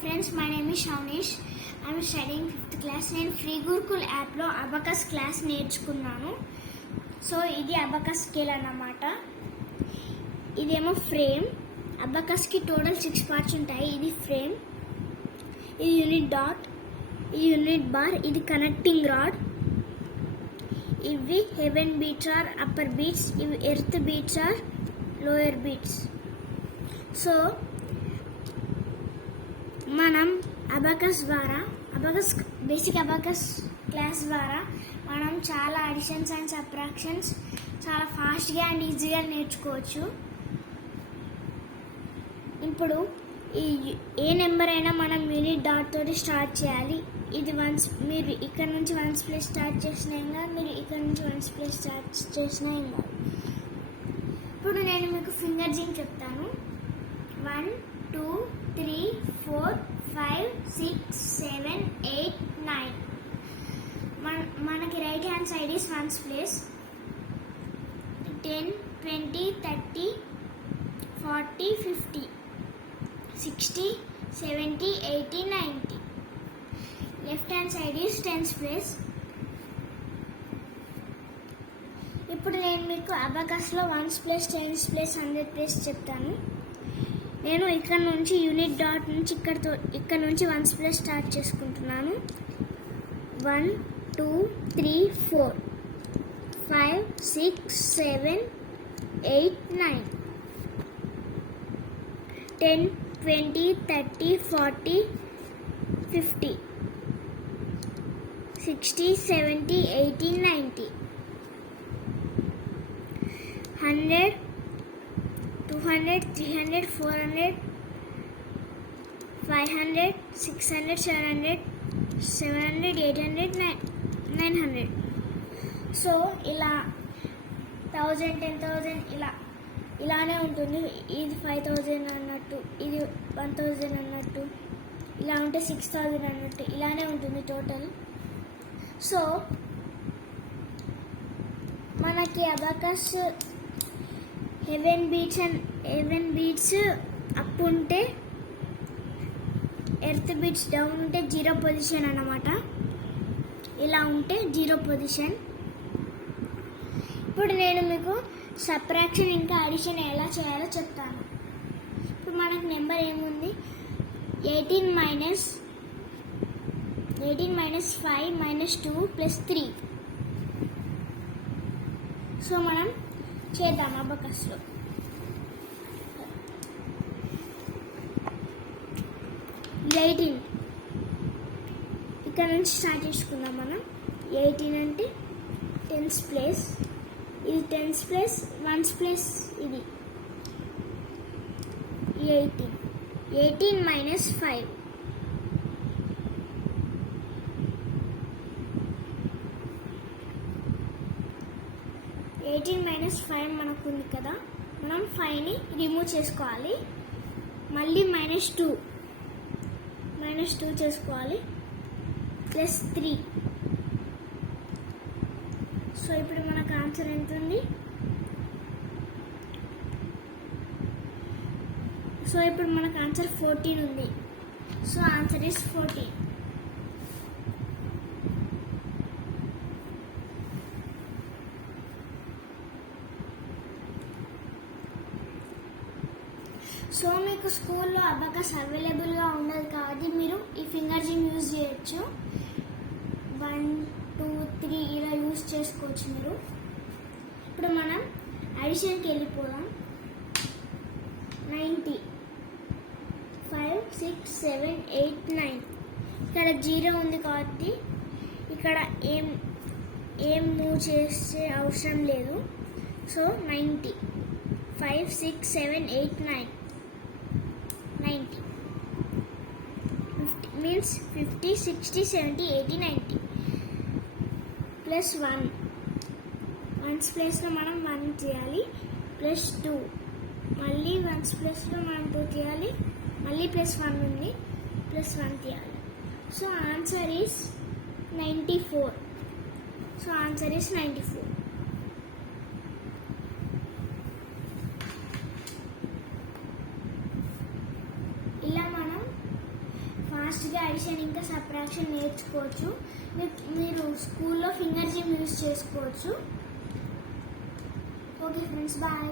friends, my name is Shawnesh. I am studying 5th class. నేను free Gurukul యాప్లో Abacus class నేర్చుకున్నాను. So ఇది Abacus scale అన్నమాట. ఇదేమో ఫ్రేమ్. అబకస్కి టోటల్ 6 పార్ట్స్ ఉంటాయి. ఇది ఫ్రేమ్, ఇది యూనిట్ డాట్, ఇది యూనిట్ బార్, ఇది కనెక్టింగ్ రాడ్, ఇవి heaven beads are upper beads, ఇవి earth beads are lower beads. So మనం బేసిక్ అబకస్ క్లాస్ ద్వారా మనం చాలా అడిషన్స్ అండ్ సబ్ట్రాక్షన్స్ చాలా ఫాస్ట్గా అండ్ ఈజీగా నేర్చుకోవచ్చు. ఇప్పుడు ఏ నెంబర్ అయినా మనం యూనిట్ డాట్ తోటి స్టార్ట్ చేయాలి. ఇది మీరు ఇక్కడ నుంచి 1 ప్లేస్ స్టార్ట్ చేసినా ఇంకా మీరు ఇక్కడ నుంచి 1 ప్లేస్ స్టార్ట్ చేసినా ఇంకా. ఇప్పుడు నేను మీకు ఫింగర్ జింగ్ చెప్తాను. 1 2 3 4 5 6 7 8 9. మనకి right hand side is 1 place. 10 20 30 40 50 60 70 80 90. Left hand side is 10th place. ఇప్పుడు నేను మీకు అబకస్లో 1 ప్లేస్ 10th ప్లేస్ 100 ప్లేస్ చెప్తాను. నేను ఇక్కడ నుంచి యూనిట్ డాట్ నుంచి ఇక్కడ నుంచి 1 ప్లేస్ స్టార్ట్ చేసుకుంటున్నాను. 1 2 3 4 5 6 7 8 9 10 20 30 40 50 60 70 80 90 100 200 300 400 500 600 700 700 800 900. సో ఇలా 1000 10,000 ఇలానే ఉంటుంది. ఇది 5,000 అన్నట్టు, ఇది 1,000 అన్నట్టు, ఇలా ఉంటే 6,000 అన్నట్టు, ఇలానే ఉంటుంది టోటల్. సో మనకి అబకస్ హెవెన్ బీట్స్ అప్ ఉంటే, ఎర్త్ బీట్స్ డౌన్ ఉంటే 0 పొజిషన్ అన్నమాట. ఇలా ఉంటే 0 పొజిషన్. ఇప్పుడు నేను మీకు సబ్ట్రాక్షన్ ఇంకా అడిషన్ ఎలా చేయాలో చెప్తాను. ఇప్పుడు మనకు నెంబర్ ఏముంది? 18 minus 5 minus 2 plus 3. సో మనం చేద్దాం అబకస్లో. 18 ఇక్కడ నుంచి స్టార్ట్ చేసుకుందాం మనం. 18 అంటే 10th ప్లేస్, ఇది 10th ప్లేస్ 1 ప్లేస్, ఇది 18 minus 5 18 minus 5 మనకు ఉంది కదా, మనం 5ని రిమూవ్ చేసుకోవాలి. మళ్ళీ -2 చేసుకోవాలి, ప్లస్ 3. సో ఇప్పుడు మనకు ఆన్సర్ ఎంత ఉంది? సో ఇప్పుడు మనకు ఆన్సర్ 14 ఉంది. So answer is 14. సో మీకు స్కూల్లో అబకస్ అవైలబుల్గా ఉండదు కాబట్టి మీరు ఈ ఫింగర్ జింగ్ యూజ్ చేయొచ్చు. 1 2 3 ఇలా యూజ్ చేసుకోవచ్చు మీరు. ఇప్పుడు మనం అడిషన్కి వెళ్ళిపోదాం. 90 5 6 7 8 9. ఇక్కడ 0 ఉంది కాబట్టి ఇక్కడ ఏం మూవ్ చేసే అవసరం లేదు. సో 90 5 6 7 8 9 90 means 50 60 70 80 90 ప్లస్ 1 ప్లేస్లో మనం 1 చేయాలి, ప్లస్ 2, మళ్ళీ 1 ప్లేస్లో మనం 2 చేయాలి, మళ్ళీ ప్లస్ 1 ఉంది, ప్లస్ 1 చేయాలి. So answer is 94. So answer is 94. ఫాస్ట్గా అడిషన్ ఇంకా సబ్ట్రాక్షన్ నేర్చుకోవచ్చు. మీరు స్కూల్లో ఫింగర్ జిమ్ యూజ్ చేసుకోవచ్చు. Okay friends, bye.